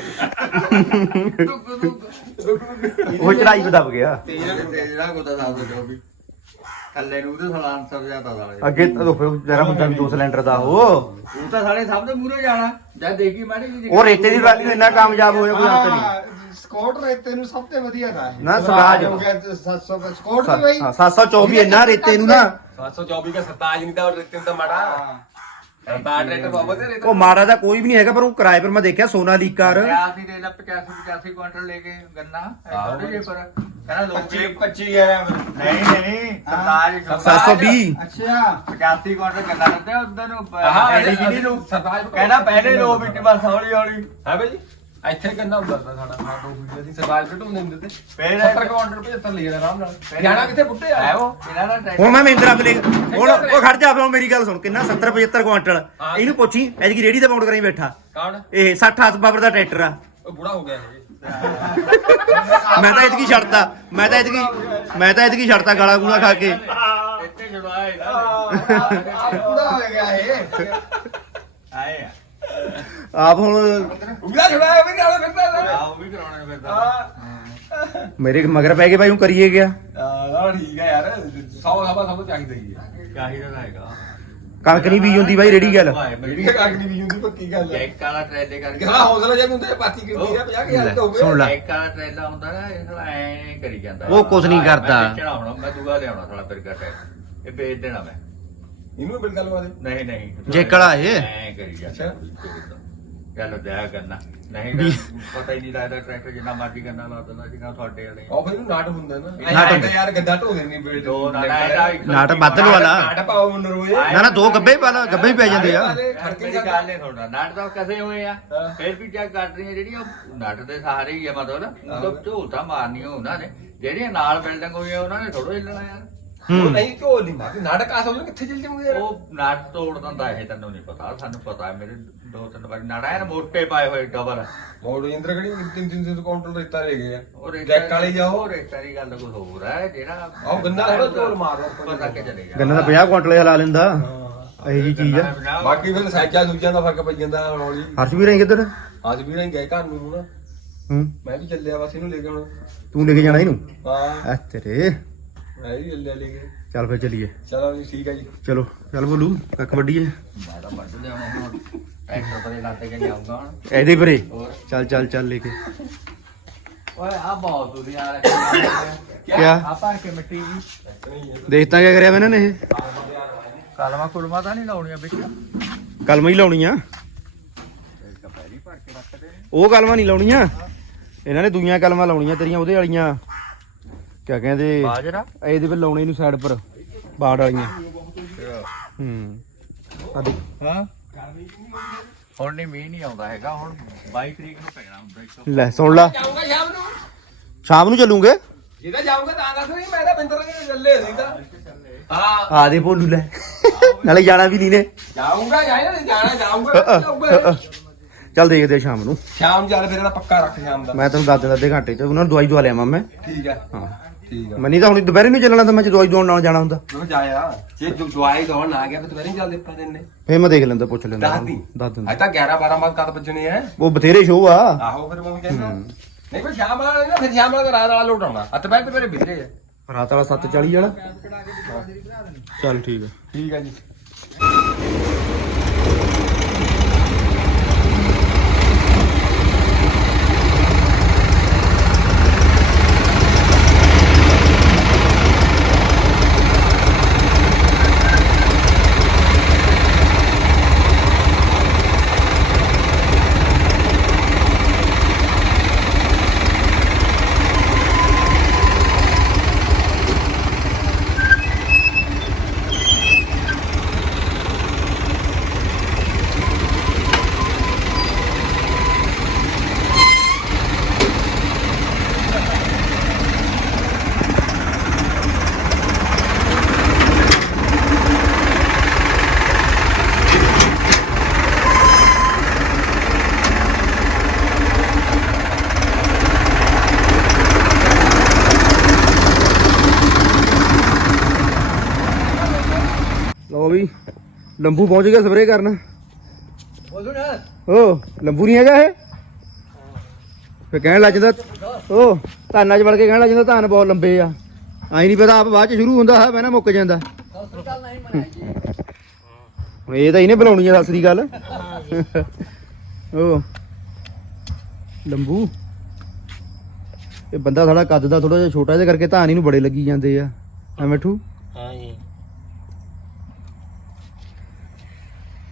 ਦੁੱਕ ਦੁੱਕ ਉਹ ਚੜਾਈ ਤੇ ਦਬ ਗਿਆ। ਤੇਰਾ ਤੇਰਾ ਕੋ ਤਾਂ 724 ਥੱਲੇ ਨੂੰ ਉਹਦੇ ਸਾਲਾ ਆਨਸਰ ਜ਼ਿਆਦਾ ਸਾਲੇ। ਅੱਗੇ ਤਾਂ ਫਿਰ ਜਰਾ ਹੁੰਦਾ ਵੀ ਦੋ ਸਿਲੰਡਰ ਦਾ ਉਹ। ਉਹ ਤਾਂ ਸਾਲੇ ਸਭ ਤੋਂ ਮੂਰੇ ਜਾਣਾ। ਜਦ ਦੇਖੀ ਮਾੜੀ ਜੀ ਉਹ ਰੇਤੇ ਦੀ ਨੂੰ ਇੰਨਾ ਕਾਮਯਾਬ ਹੋਇਆ ਕੋਈ ਅੰਤ ਨਹੀਂ। ਸਕੋਟ ਰੇਤੇ ਨੂੰ ਸਭ ਤੋਂ ਵਧੀਆ ਦਾ ਹੈ ਨਾ, ਸਵਰਾਜ। ਹੋ ਗਿਆ 700 ਦਾ ਸਕੋਟ ਵੀ ਬਈ ਹਾਂ 724 ਇੰਨਾ ਰੇਤੇ ਨੂੰ ਨਾ 724 का सरताज नहीं था और रितिन था माड़ा सरताज ट्रैक्टर बाबा दे रहे ਉਹ ਮਾੜਾ ਦਾ ਕੋਈ ਵੀ ਨਹੀਂ ਹੈਗਾ ਪਰ ਉਹ ਕਿਰਾਏ ਪਰ ਮੈਂ ਦੇਖਿਆ ਸੋਨਾ ਲੀਕਾਰ ਗਿਆ ਸੀ ਦੇ ਲਾ 85 85 ਕੁਇੰਟਲ ਲੈ ਕੇ ਗੰਨਾ ਛੋਟੇ ਜਿਹੇ ਪਰ ਕਹਿੰਦਾ ਲੋਕ 25 25000 ਨਹੀਂ ਨਹੀਂ ਸਰਤਾਜ 720 ਅੱਛਾ 85 ਕੁਆਂਟਲ ਗੰਨਾ ਦਿੰਦੇ ਉਧਰ ਨੂੰ ਹਾਂ ਐਡੀ ਜਿਹੜੀ ਨੂੰ ਸਰਤਾਜ ਕਹਿੰਦਾ ਪਹਿਲੇ ਲੋ ਮਿੰਟ ਬਸ ਹੌਲੀ ਹੌਲੀ ਹੈ ਬਈ ਇੱਥੇ ਕਿੰਨਾ ਹੁੰਦਾ ਤਾ ਸਾਡਾ ਸਾਡਾ ਦੋ ਵੀਡੀਓ ਦੀ ਸਰਤਾਜ ਘਟ ਹੁੰਦੇ ਹੁੰਦੇ ਤੇ। ਫਿਰ 70 ਕੁਆਂਟਲ 75 ਲੈ ਜਾਣਾ ਆਰਾਮ ਨਾਲ। ਜਾਣਾ ਕਿੱਥੇ ਬੁੱਟੇ ਆ? ਉਹ ਇਹਨਾਂ ਦਾ ਟਰੈਕਟਰ ਹੁਣ ਮੈਂ ਮਹਿੰਦਰਾ ਪਲੇ ਹੁਣ ਉਹ ਖੜ ਜਾ ਫਿਰ ਮੇਰੀ ਗੱਲ ਸੁਣ ਕਿੰਨਾ 70 75 ਕੁਆਂਟਲ। ਇਹਨੂੰ ਪੁੱਛੀ ਐਤਕੀ ਰੇੜੀ ਤੇ ਪਾਉਂਡ ਕਰਾਈ ਬੈਠਾ। ਕੌਣ? ਇਹ 60 ਹੱਥ ਪਾਵਰ ਦਾ ਟਰੈਕਟਰ ਆ। ਉਹ ਬੁੜਾ ਹੋ ਗਿਆ ਇਹ। ਮੈਂ ਤਾਂ ਐਤਕੀ ਛੱਡਤਾ ਮੈਂ ਤਾਂ ਐਤਕੀ ਮੈਂ ਤਾਂ ਐਤਕੀ ਛੱਡਤਾ ਗਾਲਾਂ ਗੂਲਾ ਖਾ ਕੇ। ਇੱਥੇ ਜੁੜਾਏ ਪੂਰਾ ਹੋ ਗਿਆ ਇਹ। ਆਏ ਆ। ਆਪ ਹੁਣ ਉਗਲਾ ਛੜਾ ਵੀ ਨਾਲ ਫਿਰਦਾ ਆ ਉਹ ਵੀ ਕਰਾਉਣੇ ਫਿਰਦਾ ਮੇਰੇ ਮਗਰ ਪੈ ਕੇ ਭਾਈ ਹੁਣ ਕਰੀਏ ਗਿਆ ਆ ਠੀਕ ਆ ਯਾਰ 100 ਸਭਾ ਸਭ ਚਾਹੀਦਾ ਹੀ ਹੈ। ਚਾਹੀਦਾ ਤਾਂ ਹੈਗਾ। ਕਣਕ ਨਹੀਂ ਬੀਜ ਹੁੰਦੀ ਬਾਈ ਰੇੜੀ ਗੱਲ। ਜਿਹੜੀ ਕਾਗ ਨਹੀਂ ਵੀ ਹੁੰਦੀ ਪੱਕੀ ਗੱਲ ਹੈ। ਚੈੱਕ ਵਾਲਾ ਟਰੈਲੇ ਕਰਕੇ ਕਿਹਾ ਹੌਸਲਾ ਜੇ ਹੁੰਦਾ ਪਾਤੀ ਕਿਰਦੀ ਆ 50000 ਤੋਂ ਸੁਣ ਹੋਵੇ ਲੈ। ਚੈੱਕ ਵਾਲਾ ਟਰੈਲਾ ਹੁੰਦਾ ਨਾ ਇਹ ਸਾਲਾ ਐ ਕਰੀ ਜਾਂਦਾ। ਉਹ ਕੁਛ ਨਹੀਂ ਮੈਂ ਕਰਦਾ। ਵੇਚਣਾ ਹੁਣ ਮੈਂ ਦੂਆ ਲਿਆਉਣਾ ਸਾਲਾ ਫਿਰ ਟਰੈਲ ਇਹ ਵੇਚ ਦੇਣਾ ਮੈਂ। ਇਹਨੂੰ ਦੇ। ਨਹੀਂ ਨਹੀਂ। ਜੇ ਕਲਾ ਇਹ? ਐ ਕਰੀ ਜਾਂਦਾ। ਅੱਛਾ। ਚੱਲ ਦਿਆ ਕਰਨਾ। ਨਹੀਂ ਤਾਂ ਪਤਾ ਹੀ ਨਹੀਂ ਲੱਗਦਾ ਟਰੈਕਟਰ ਜਿੰਨਾ ਮਰਜ਼ੀ ਕਰਨਾ ਲਾ ਦਿੰਦਾ ਜਿੰਨਾ ਤੁਹਾਡੇ ਵਾਲੇ। ਉਹ ਫਿਰ ਨਾਟ ਹੁੰਦਾ ਨਾ। ਨਾਟ ਨਾਟ ਹੁੰਦਾ। ਯਾਰ ਗੱਦਾ ਢੋ ਦੇਣੀ ਬੇਟ ਦੋ ਨਾਟ ਇਹਦਾ ਇੱਕ- ਨਾਟ ਬੱਦਲ ਵਾਲਾ। ਨਾਟ ਪਾਓ ਮਨ ਰੋਏ। ਨਾ ਨਾ ਦੋ ਗੱਬੇ ਹੀ ਪਾ ਲਾ ਗੱਬੇ ਹੀ ਪੈ ਜਾਂਦੇ ਆ। ਖੜਕੇ ਮੇਰੀ ਗੱਲ ਨਹੀਂ ਸੁਣਦਾ। ਨਾਟ ਤਾਂ ਕਸੇ ਹੋਏ ਆ। ਹਾਂ। ਫਿਰ ਵੀ ਚੈੱਕ ਕਰ ਰਹੀਆਂ ਜਿਹੜੀਆਂ ਉਹ ਨਟ ਦੇ ਸਹਾਰੇ ਹੀ ਆ ਮਤਲਬ ਮਤਲਬ ਝੋਲਤਾ ਮਾਰਨੀ ਉਹਨਾਂ ਨੇ। ਜਿਹੜੀਆਂ ਨਾਲ ਬਿਲਡਿੰਗ ਹੋਈਆਂ ਉਹਨਾਂ ਨੇ ਥੋੜੋ ਹਿੱਲਣਾ ਯਾਰ। ਉਹ ਨਹੀਂ ਝੋ ਨਹੀਂ ਮਾਰਦੀ ਨਾਟ ਕਾਸ ਉਹਨੇ ਕਿੱਥੇ ਚੱਲ ਯਾਰ। ਉਹ ਨਟ ਤੋੜ ਦਿੰਦਾ ਇਹ ਤੈਨੂੰ ਨਹੀਂ ਪਤਾ ਸਾਨੂੰ ਪਤਾ ਹੈ ਮੇਰੇ ਦੋ ਤਿੰਨ ਵਾਰੀ ਐਨ ਮੋਟੇ ਪਾਏ ਹੋਏ ਡਬਲ। ਮੋੜ ਇੰਦਰ ਗੜੀ ਤਿੰਨ ਤਿੰਨ ਤਿੰਨ ਕਾਊਂਟਰ ਰੇਤਾ ਲੈ ਗਏ ਆ। ਉਹ ਡੈਕ ਵਾਲੇ ਜਾਓ। ਉਹ ਰੇਟਾਂ ਦੀ ਗੱਲ ਕੁਝ ਹੋਰ ਹੈ ਜਿਹੜਾ ਆਹ ਗੰਨਾ ਥੋੜਾ ਝੋਲ ਮਾਰਦਾ ਪਤਾ ਕਿ। ਚਲੇਗਾ ਗੰਨਾ ਤਾਂ 50 ਕੁਆਂਟਲ ਹਲਾ ਲੈਂਦਾ ਇਹੀ ਜੀ ਚੀਜ਼ ਆ। ਬਾਕੀ ਫਿਰ ਸਾਈਕਲ ਸੂਜਾਂ ਦਾ ਫ਼ਰਕ ਪਈ ਜਾਂਦਾ ਹੌਲੀ। ਹਰਸ਼ ਵੀ ਰਹੀ ਕਿੱਧਰ? ਅੱਜ ਵੀ ਨਹੀਂ ਗਏ ਘਰ ਨੂੰ ਹੁਣ। ਹੂੰ। ਮੈਂ ਵੀ ਚੱਲਿਆ ਬਸ ਇਹਨੂੰ ਲੈ ਕੇ ਹੁਣ ਤੂੰ ਲੈ ਕੇ ਜਾਣਾ ਇਹਨੂੰ? ਹਾਂ। ਆ ਤੇਰੇ। ਮੈਂ ਵੀ ਚੱਲਿਆ ਲੈ ਕੇ ਚੱਲ ਫਿਰ ਚੱਲੀਏ। ਚਲੋ ਜੀ ਠੀਕ ਹੈ ਜੀ। ਚਲੋ ਚੱਲ ਬੋਲੂ ਕੱਖ ਵੱਡੀਏ ਮੈਂ ਤਾਂ ਵੱਢ ਲਿਆਉਣਾ ਹੁਣ। ਟਰੈਕਟਰ ਤੇ ਲੱਗ ਕੇ ਜਾਊਂਗਾ ਹੁਣ। ਇਹਦੇ ਪਰੇ? ਹੋਰ? ਚੱਲ ਚੱਲ ਚੱਲ ਲੈ ਕੇ। ਓਏ ਆ ਬਹੁਤ ਦੂਰੀ ਆ ਕਿਆ? ਆਪਾਂ ਕਿ ਮਿੱਟੀ ਜੀ। ਦੇਖਤਾ ਕਿਆ ਕਰਿਆ ਵਾ ਇਹਨਾਂ ਨੇ ਇਹ। ਕਲਮਾ ਕੁਲਮਾ ਤਾਂ ਨਹੀਂ ਲਾਉਣੀਆਂ ਵਿੱਚ? ਕਲਮਾਂ ਹੀ ਲਾਉਣੀਆਂ। ਉਹ ਕਲਮਾਂ ਨਹੀਂ ਲਾਉਣੀਆਂ। ਇਹਨਾਂ ਨੇ ਦੂਈਆਂ ਕਲਮਾਂ ਲਾਉਣੀਆਂ ਤੇਰੀਆਂ ਉਹਦੇ ਵਾਲੀਆਂ। ਕਿਆ ਕਹਿੰਦੇ? ਬਾਜਰਾ? ਇਹਦੇ ਵਿੱਚ ਲਾਉਣੇ ਇਹਨੂੰ ਸਾਈਡ ਪਰ ਬਾੜ ਵਾਲੀਆਂ। ਹੂੰ। ਆ ਦੇਖ। ਹਾਂ? ਹੁਣ ਨਹੀਂ ਮੀਂਹ ਨਹੀਂ ਆਉਂਦਾ ਹੈਗਾ ਹੁਣ 22 ਤਰੀਕ ਨੂੰ ਪੈਣਾ ਹੁੰਦਾ ਇੱਕ। ਲੈ ਸੁਣ ਲਾ। ਜਾਊਂਗਾ ਸ਼ਾਮ ਨੂੰ। ਸ਼ਾਮ ਨੂੰ ਚੱਲੂਗੇ? ਜਿਹਦਾ ਜਾਊਂਗਾ ਤਾਂ ਦੱਸ ਨਹੀਂ ਮੈਂ ਤਾਂ ਬਿੰਦਰ ਦੇ ਚੱਲੇ ਸੀ ਤਾਂ ਹਾਂ। ਆ ਦੇ ਭੋਲੂ ਲੈ। ਨਾਲੇ ਜਾਣਾ ਵੀ ਨਹੀਂ ਨੇ। ਜਾਊਂਗਾ ਜਾਇਨਾ ਨਹੀਂ ਜਾਣਾ ਜਾਊਂਗਾ। ਚੱਲ ਦੇਖਦੇ ਆ ਸ਼ਾਮ ਨੂੰ। ਸ਼ਾਮ ਚੱਲ ਫਿਰ ਇਹਦਾ ਪੱਕਾ ਰੱਖ ਸ਼ਾਮ ਦਾ। ਮੈਂ ਤੈਨੂੰ ਦੱਸ ਦਿੰਦਾ ਅੱਧੇ ਘੰਟੇ ਚ ਉਹਨਾਂ ਨੂੰ ਦਵਾਈ ਦਵਾ ਲਿਆ ਮੈਂ। ਠੀਕ ਆ ਹਾਂ। ਠੀਕ ਆ। ਮੈਂ ਨਹੀਂ ਤਾਂ ਹੁਣ ਦੁਪਹਿਰੇ ਨੂੰ ਚੱਲਣਾ ਤਾਂ ਮੈਂ ਦਵਾਈ ਦਵਾਉਣ ਨਾਲ ਜਾਣਾ ਹੁੰਦਾ। ਮੈਂ ਜਾਇਆ। ਜੇ ਤੂੰ ਦਵਾਈ ਦਵਾਉਣ ਆ ਗਿਆ ਫਿਰ ਦੁਪਹਿਰੇ ਚੱਲਦੇ ਆਪਾਂ ਦਿੰਨੇ ਫੇਰ ਮੈਂ ਦੇਖ ਲੈਂਦਾ ਪੁੱਛ ਲੈਂਦਾ। ਦੱਸ ਦਿੰਦਾ। ਅੱਜ ਤਾਂ 11 12 ਬਾਅਦ ਕਦ ਵੱਜਣੇ ਆ। ਉਹ ਬਥੇਰੇ ਸ਼ੋਅ ਆ। ਆਹੋ ਫਿਰ ਮੈਂ ਕਹਿੰਦਾ। ਨਹੀਂ ਫਿਰ ਸ਼ਾਮ ਵਾਲਾ ਨਾ ਫਿਰ ਸ਼ਾਮ ਵਾਲਾ ਰਾਤ ਵਾਲਾ ਲੋਟ ਆਉਣਾ ਅੱਤ ਬੈਠ ਤੇ ਮੇਰੇ ਬਿੱਲੇ ਆ। ਰਾਤ ਵਾਲਾ 740 ਵਾਲਾ। ਚੱਲ ਠੀਕ ਹੈ ਠੀਕ ਆ ਜੀ ਲਓ ਵੀ ਲੰਬੂ ਪਹੁੰਚ ਗਿਆ ਸਪਰੇ ਕਰਨ। ਬੋਲੂ ਨਾ ਓ ਲੰਬੂ ਨਹੀਂ ਹੈਗਾ ਇਹ? ਫੇ ਕਹਿਣ ਲੱਗ ਜਾਂਦਾ ਓ ਧਾਨਾਂ 'ਚ ਵੜ ਕੇ ਕਹਿਣ ਲੱਗ ਜਾਂਦਾ ਧਾਨ ਬਹੁਤ ਲੰਬੇ ਆ। ਆਈ ਨਹੀਂ ਪਤਾ ਆਪ ਬਾਅਦ 'ਚ ਸ਼ੁਰੂ ਹੁੰਦਾ ਹੈ ਪਹਿਲਾਂ ਮੁੱਕ ਜਾਂਦਾ। ਹੁਣ ਇਹ ਤਾਂ ਇਹਨੇ ਬੁਲਾਉਣੀ ਆ ਸਤਿ ਸ੍ਰੀ ਅਕਾਲ। ਓ ਲੰਬੂ ਇਹ ਬੰਦਾ ਥੋੜਾ ਕੱਦ ਦਾ ਥੋੜਾ ਜਿਹਾ ਛੋਟਾ ਜਿਹਾ ਕਰਕੇ ਧਾਨ ਇਹਨੂੰ ਬੜੇ ਲੱਗੀ ਜਾਂਦੇ ਆ। ਐ ਮਿੱਠੂ ਹਾਂ ਜੀ।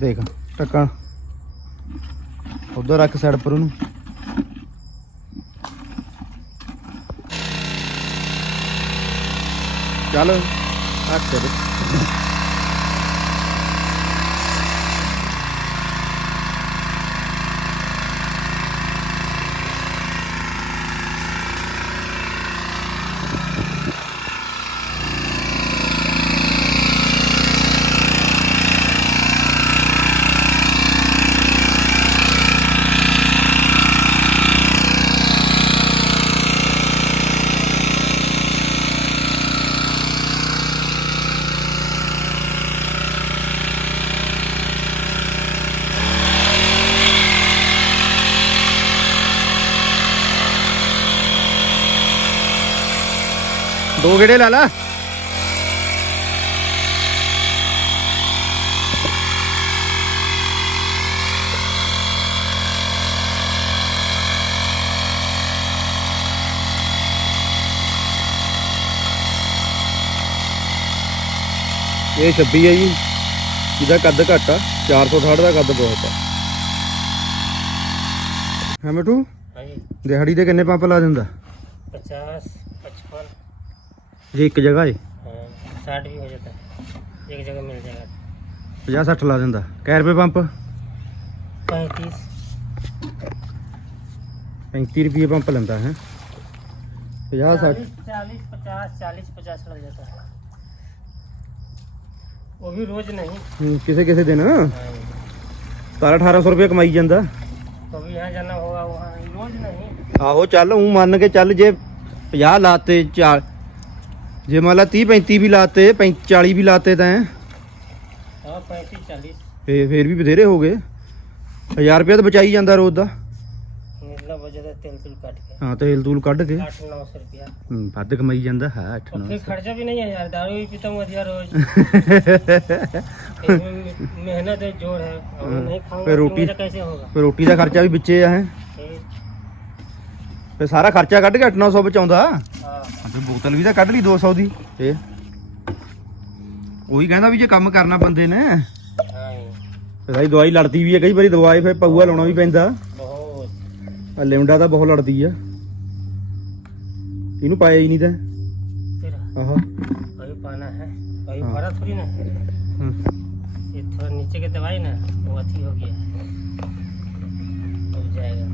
ਦੇਖ ਟੱਕਣ ਉਧਰ ਰੱਖ ਸਾਈਡ ਪਰ ਉਹਨੂੰ। ਚੱਲ ਰੱਖ ਦੇ ਦੋ ਗੇੜੇ ਲਾ ਲਾ। ਇਹ 26 ਹੈ ਜੀ। ਜਿਹਦਾ ਕੱਦ ਘੱਟ ਆ। 460 ਦਾ ਕੱਦ ਬਹੁਤ ਆ। ਹੈ ਮਟੂ ਹਾਂਜੀ। ਦਿਹਾੜੀ ਦੇ ਕਿੰਨੇ ਪੰਪ ਲਾ ਦਿੰਦਾ? 50 ਜੇ ਇੱਕ ਜਗ੍ਹਾ ਏ साठ भी हो जाता है एक जगह मिल जाएगा 50 60 ਲਾ ਦਿੰਦਾ ਕੈ ਰੁਪਏ ਪੰਪ पैंतीस 35 ਰੁਪਏ ਪੰਪ ਲੈਂਦਾ ਹੈ 50 60 चालीस चालीस पचास चालीस पचास लग जाता है वो भी रोज नहीं ਹੂੰ, ਕਿਸੇ ਕਿਸੇ ਦਿਨ 17 1800 ਰੁਪਏ ਕਮਾਈ ਜਾਂਦਾ कभी यहाँ जाना होगा वहाँ रोज नहीं ਆਹੋ ਚੱਲ ਉਹ ਮੰਨ ਕੇ ਚੱਲ ਜੇ 50 ਲਾਤੇ ਚਾਲ ਜੇ ਮੰਨ ਲਾ 30 35 ਵੀ ਲਾਤੇ 40 ਵੀ ਲਾਤੇ ਤਾਂ। ਹਾਂ 35 40 ਫੇਰ ਫੇਰ ਵੀ ਬਥੇਰੇ ਹੋ ਗਏ। 1000 ਰੁਪਏ ਤਾਂ ਬਚਾਈ ਜਾਂਦਾ ਰੋਜ਼ ਦਾ। ਮੇਰਾ ਵਜੇ ਦਾ ਤੇਲ ਕੱਢ ਕੇ। ਹਾਂ ਤੇਲ ਤੂਲ ਵੱਧ ਕਮਾਈ ਜਾਂਦਾ ਹੈ 8-900 ਖਰਚਾ ਵੀ ਨਹੀਂ ਹੈ ਯਾਰ ਦਾਰੂ ਵੀ ਪੀਤਾ ਮੈਂ ਯਾਰ ਰੋਜ਼। ਮਿਹਨਤ ਹੈ ਜੋਰ ਹੈ ਨਹੀਂ ਖਾਉਂਗਾ ਫੇਰ ਰੋਟੀ ਦਾ ਕੈਸੇ ਹੋਗਾ ਫੇਰ ਰੋਟੀ ਦਾ ਖਰਚਾ ਵੀ ਵਿੱਚੇ ਆ ਹੈ। ਫੇਰ। ਸਾਰਾ ਖਰਚਾ ਕੱਢ ਕੇ 8-900 ਬਚਾਉਂਦਾ। ਹਾਂ। ਤੇ ਬੋਤਲ ਵੀ ਤਾਂ ਕੱਢ ਲਈ 200 ਦੀ ਇਹ ਉਹੀ ਕਹਿੰਦਾ ਵੀ ਜੇ ਕੰਮ ਕਰਨਾ ਬੰਦੇ ਨੇ हाँ ਤੇ ਸਾਰੀ ਦਵਾਈ ਲੜਦੀ ਵੀ ਹੈ ਕਈ ਵਾਰੀ ਦਵਾਈ ਫੇ ਪਊਆ ਲਾਉਣਾ ਵੀ ਪੈਂਦਾ बहुत ਆ ਲਿਮਡਾ ਤਾਂ ਬਹੁਤ ਲੜਦੀ ਆ ਇਹਨੂੰ ਪਾਇਆ ਹੀ ਨਹੀਂ ਤਾਂ फिर ਆਹਾ वही पाना है वही हाँ। भरा थोड़ी ना है ਹੂੰ। ये थोड़ा नीचे की दवाई ना वो अथी हो गया है हो जाएगा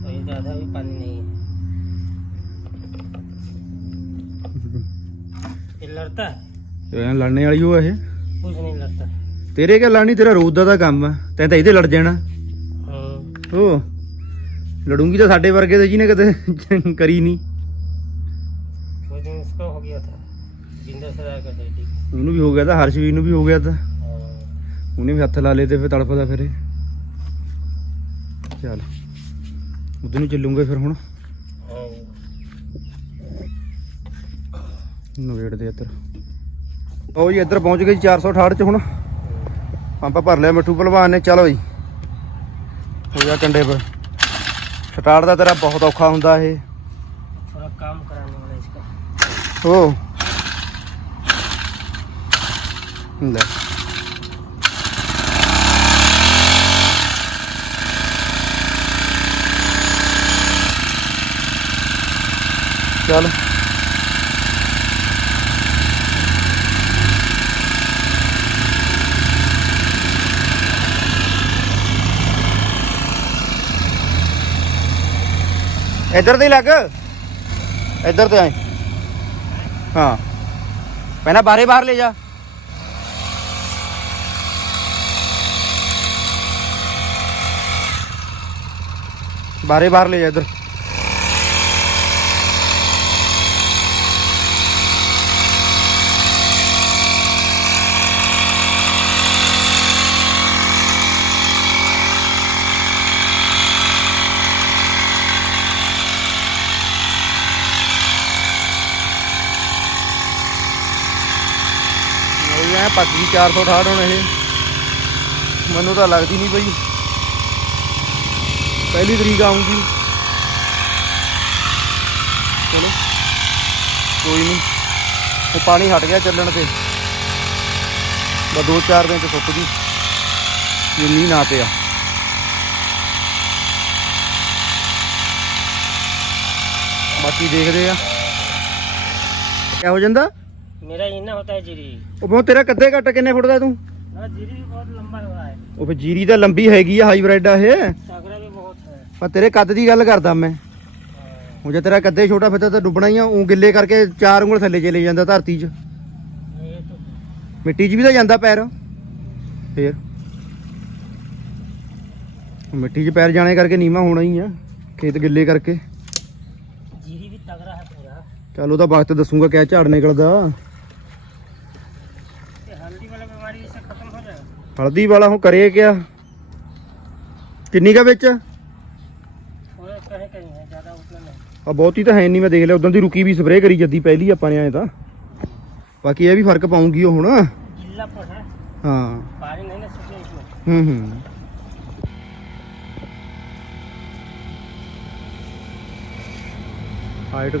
वही तो आधा भी पानी नहीं है ये लड़ता है ਤੇ ਐਂ ਲੜਨੇ ਵਾਲੀ ਉਹ ਇਹ कुछ नहीं लड़ता ਤੇਰੇ ਕਿਆ ਲੜਨੀ ਤੇਰਾ ਰੋਜ਼ ਦਾ ਤਾਂ ਕੰਮ ਆ ਤੈਂ ਤਾਂ ਇਹਦੇ ਲੜ ਜਾਣਾ हाँ ਉਹ ਲੜੂੰਗੀ ਤਾਂ ਸਾਡੇ ਵਰਗੇ ਤੇ ਜਿਹਨੇ ਕਦੇ ਕਰੀ ਨਹੀਂ वो दिन इसका हो गया था जिंदा सजा का डैडी ਉਹਨੂੰ ਵੀ ਹੋ ਗਿਆ ਤਾਂ ਹਰਸ਼ਵੀਰ ਨੂੰ ਵੀ ਹੋ ਗਿਆ ਤਾਂ हाँ ਉਹਨੇ ਵੀ ਹੱਥ ਲਾ ਲਏ ਤੇ ਫਿਰ ਤੜਫਦਾ ਫਿਰੇ ਚੱਲ ਉਧਰ ਨੂੰ ਚੱਲੂਗੇ ਫਿਰ ਹੁਣ ਨਵੇੜ ਦੇ ਇੱਧਰ। ਉਹ ਜੀ ਇੱਧਰ ਪਹੁੰਚ ਗਏ 468 ਚ ਹੁਣ। ਪੰਪ ਭਰ ਲਿਆ ਮਿੱਠੂ ਭਲਵਾਨ ਨੇ ਚਲੋ ਜੀ ਹੋ ਗਿਆ ਕੰਡੇ ਪਰ। ਸਟਾਰਟ ਦਾ ਤੇਰਾ ਬਹੁਤ ਔਖਾ ਹੁੰਦਾ ਇਹ। ਥੋੜਾ ਕੰਮ ਕਰਾਉਣਾ ਹੈ ਇਸਕਾ ਹੋ। ਲੈ। ਚੱਲ। ਇੱਧਰ ਦੀ ਲੱਗ। ਇੱਧਰ ਤੇ ਆਏ ਹਾਂ। ਪਹਿਲਾਂ ਬਾਰੇ ਬਾਹਰ ਲੈ ਜਾ। ਬਾਰੇ ਬਾਹਰ ਲੈ ਜਾ ਇੱਧਰ। ਪੱਕ ਗਈ 468 ਹੁਣ ਇਹ। ਮੈਨੂੰ ਤਾਂ ਲੱਗਦੀ ਨਹੀਂ ਬਈ। ਪਹਿਲੀ ਤਰੀਕ ਆਉਂਗੀ ਚਲੋ, ਕੋਈ ਨਹੀਂ। ਉਹ ਪਾਣੀ ਹਟ ਗਿਆ ਚੱਲਣ ਤੇ। ਬਸ ਦੋ ਚਾਰ ਦਿਨ ਚ ਸੁੱਕ ਗਈ। ਜੇ ਮੀਂਹ ਨਾ ਪਿਆ। ਬਾਕੀ ਦੇਖਦੇ ਆ। ਕਿਆ ਹੋ ਜਾਂਦਾ? मेरा इना होता है जीरी ਉਹ ਬਹੁਤ ਤੇਰਾ ਕੱਦੇ ਘੱਟ ਕਿੰਨੇ ਫੁੱਟ ਦਾ ਤੂੰ मेरा जीरी भी बहुत लंबा हुआ है ਉਹ ਫਿਰ ਜੀਰੀ ਤਾਂ ਲੰਬੀ ਹੈਗੀ ਆ ਹਾਈਬ੍ਰਿਡ ਆ ਇਹ सागरा भी बहुत है ਪਰ ਤੇਰੇ ਕੱਦ ਦੀ ਗੱਲ ਕਰਦਾ ਮੈਂ हाँ, ਹੁਣ ਜੇ ਤੇਰਾ ਕੱਦੇ ਛੋਟਾ ਫਿਰ ਤਾਂ ਡੁੱਬਣਾ ਹੀ ਆ ਉਹ ਗਿੱਲੇ ਕਰਕੇ ਚਾਰ ਉਂਗਲ ਥੱਲੇ ਚਲੇ ਜਾਂਦਾ ਧਰਤੀ 'ਚ ये तो ਮਿੱਟੀ 'ਚ ਵੀ ਤਾਂ ਜਾਂਦਾ ਪੈਰ ਫੇਰ ਮਿੱਟੀ 'ਚ ਪੈਰ ਜਾਣੇ ਕਰਕੇ ਨੀਵਾ ਹੋਣਾ ਹੀ ਆ ਖੇਤ ਗਿੱਲੇ ਕਰਕੇ जीरी भी तगड़ा है पूरा ਚੱਲ ਉਹਦਾ ਵਕਤ ਦੱਸੂਗਾ ਕਿਆ ਝਾੜ ਨਿਕਲਦਾ ਹਲਦੀ ਵਾਲਾ ਹੁਣ ਕਰੇ ਗਿਆ ਕਿੰਨੀ ਕਾ ਵਿੱਚ? ਆ ਬਹੁਤੀ ਤਾਂ ਹੈ ਨਹੀਂ ਮੈਂ ਦੇਖ ਲਿਆ ਉਦੋਂ ਦੀ ਰੁਕੀ ਵੀ ਸਪਰੇਅ ਕਰੀ ਜੱਦੀ ਪਹਿਲੀ ਆਪਾਂ ਨੇ ਆਏ ਤਾਂ। ਬਾਕੀ ਇਹ ਵੀ ਫ਼ਰਕ ਪਾਉਂਗੀ ਉਹ ਹੁਣ। ਹਾਂ। ਹੂੰ।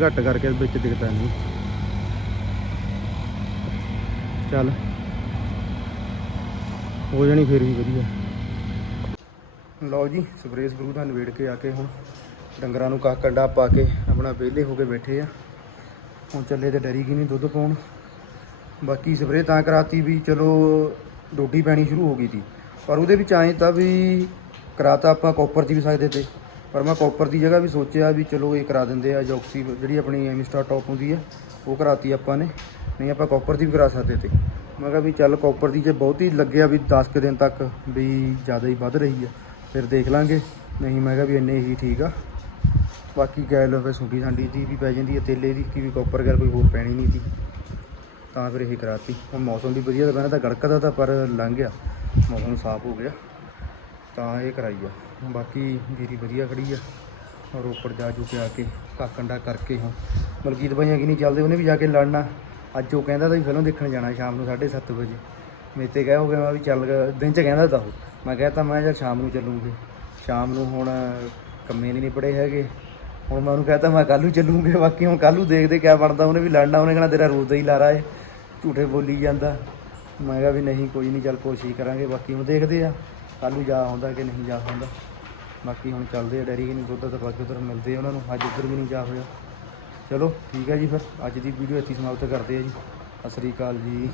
ਘੱਟ ਕਰਕੇ ਵਿੱਚ ਦਿਖਦਾ ਨਹੀਂ ਚੱਲ। ਹੋ ਜਾਣੀ ਫਿਰ ਵੀ ਵਧੀਆ। ਲਓ ਜੀ, ਸਪਰੇਅ ਸਪਰੂ ਦਾ ਨਵੇੜ ਕੇ ਆ ਕੇ ਹੁਣ ਡੰਗਰਾਂ ਨੂੰ ਕਾ ਕੰਡਾ ਪਾ ਕੇ ਆਪਣਾ ਵਿਹਲੇ ਹੋ ਕੇ ਬੈਠੇ ਆ। ਹੁਣ ਚੱਲੇ ਤੇ ਡਰੀ ਗਈ ਨਹੀਂ ਦੁੱਧ ਪਾਉਣ। ਬਾਕੀ ਸਪਰੇਅ ਤਾਂ ਕਰਾਤੀ ਵੀ ਚਲੋ ਡੋਡੀ ਪੈਣੀ ਸ਼ੁਰੂ ਹੋ ਗਈ ਸੀ। ਪਰ ਉਹਦੇ ਵਿੱਚ ਆਏ ਤਾਂ ਵੀ ਕਰਾਤਾ ਆਪਾਂ ਕਾਪਰ 'ਚ ਵੀ ਸਕਦੇ ਤੇ। ਪਰ ਮੈਂ ਕਾਪਰ ਦੀ ਜਗ੍ਹਾ ਵੀ ਸੋਚਿਆ ਵੀ ਚਲੋ ਇਹ ਕਰਾ ਦਿੰਦੇ ਆ, ਜੌਕਸੀ ਜਿਹੜੀ ਆਪਣੀ ਐਮਿਸਟਾ ਟੌਪ ਹੁੰਦੀ ਆ, ਉਹ ਕਰਾਤੀ ਆਪਾਂ ਨੇ। ਨਹੀਂ, ਆਪਾਂ ਕਾਪਰ ਦੀ ਵੀ ਕਰਾ ਸਕਦੇ ਤੇ। ਮੈਂ ਕਿਹਾ ਵੀ ਚੱਲ ਕਾਪਰ ਦੀ ਜੇ ਬਹੁਤੀ ਲੱਗਿਆ ਵੀ 10 ਕੁ ਦਿਨ ਤੱਕ ਵੀ ਜ਼ਿਆਦਾ ਹੀ ਵੱਧ ਰਹੀ ਆ, ਫਿਰ ਦੇਖ ਲਾਂਗੇ। ਨਹੀਂ, ਮੈਂ ਕਿਹਾ ਵੀ ਇੰਨੇ ਹੀ ਠੀਕ ਆ। ਬਾਕੀ ਗੈਲ ਫਿਰ ਸੁੰਡੀ ਸਾਂਡੀ ਦੀ ਵੀ ਪੈ ਜਾਂਦੀ ਹੈ ਤੇਲੇ ਦੀ ਕੀ ਵੀ ਕਾਪਰ ਗੈਲ ਕੋਈ ਹੋਰ ਪੈਣੀ ਨਹੀਂ ਸੀ। ਤਾਂ ਫਿਰ ਇਹ ਕਰਾਤੀ। ਹੁਣ ਮੌਸਮ ਵੀ ਵਧੀਆ ਤਾਂ ਪਹਿਲਾਂ ਤਾਂ ਗੜਕਦਾ ਤਾਂ ਪਰ ਲੰਘ ਗਿਆ। ਮੌਸਮ ਸਾਫ਼ ਹੋ ਗਿਆ। ਤਾਂ ਇਹ ਕਰਾਈ ਆ। ਬਾਕੀ ਜੀਰੀ ਵਧੀਆ ਖੜੀ ਆ। ਔਰ ਉੱਪਰ ਜਾ ਜੂ ਕੇ ਆ ਕੇ, ਕਾਕੰਡਾ ਕਰਕੇ ਹੁਣ। ਮਲਕੀਤ ਭਾਈਆਂ ਕੀ ਨਹੀਂ ਚੱਲਦੇ, ਉਹਨੇ ਵੀ ਜਾ ਕੇ ਲੜਨਾ। ਅੱਜ ਉਹ ਕਹਿੰਦਾ ਤਾਂ ਵੀ ਫਿਲਮ ਦੇਖਣ ਜਾਣਾ ਸ਼ਾਮ ਨੂੰ 7:30 ਵਜੇ। ਮੇਰੇ ਤੇ ਕਹਿ ਹੋ ਗਿਆ ਮੈਂ ਵੀ ਚੱਲ ਦਿਨ ਚ ਕਹਿੰਦਾ ਤਾਂ ਉਹ। ਮੈਂ ਕਹਿਤਾ ਮੈਂ ਯਾਰ ਸ਼ਾਮ ਨੂੰ ਚੱਲੂਗੇ। ਸ਼ਾਮ ਨੂੰ ਹੁਣ ਕੰਮੇ ਨਹੀਂ ਨਿਪੜੇ ਹੈਗੇ। ਹੁਣ ਮੈਂ ਉਹਨੂੰ ਕਹਤਾ ਮੈਂ ਕੱਲ੍ਹ ਨੂੰ ਚੱਲੂਗੇ। ਬਾਕੀ ਹੁਣ ਕੱਲ੍ਹ ਨੂੰ ਦੇਖਦੇ ਕਿਆ ਬਣਦਾ। ਉਹਨੇ ਵੀ ਲੜਨਾ, ਉਹਨੇ ਕਹਿਣਾ ਤੇਰਾ ਰੋਜ਼ ਦਾ ਹੀ ਲਾਰਾ ਏ। ਝੂਠੇ ਬੋਲੀ ਜਾਂਦਾ। ਮੈਂ ਕਿਹਾ ਵੀ ਨਹੀਂ, ਕੋਈ ਨਹੀਂ, ਚੱਲ ਕੋਸ਼ਿਸ਼ ਕਰਾਂਗੇ। ਬਾਕੀ ਹੁਣ ਦੇਖਦੇ ਆ, ਕੱਲ੍ਹ ਨੂੰ ਜਾ ਹੁੰਦਾ ਕਿ ਨਹੀਂ ਜਾ ਹੁੰਦਾ ਬਾਕੀ ਹੁਣ ਚੱਲਦੇ ਆ ਡੈਰੀ ਕਿ ਨਹੀਂ ਦੁੱਧ ਤਾਂ ਬਾਕੀ ਉਧਰ ਮਿਲਦੇ ਉਹਨਾਂ ਨੂੰ। ਅੱਜ ਉੱਧਰ ਵੀ ਨਹੀਂ ਜਾ ਹੋਇਆ। ਚਲੋ ਠੀਕ ਹੈ ਜੀ ਫਿਰ ਅੱਜ ਦੀ ਵੀਡੀਓ ਇੱਥੇ ਸਮਾਪਤ ਕਰਦੇ ਆ ਜੀ। ਸਤਿ ਸ੍ਰੀ ਅਕਾਲ ਜੀ।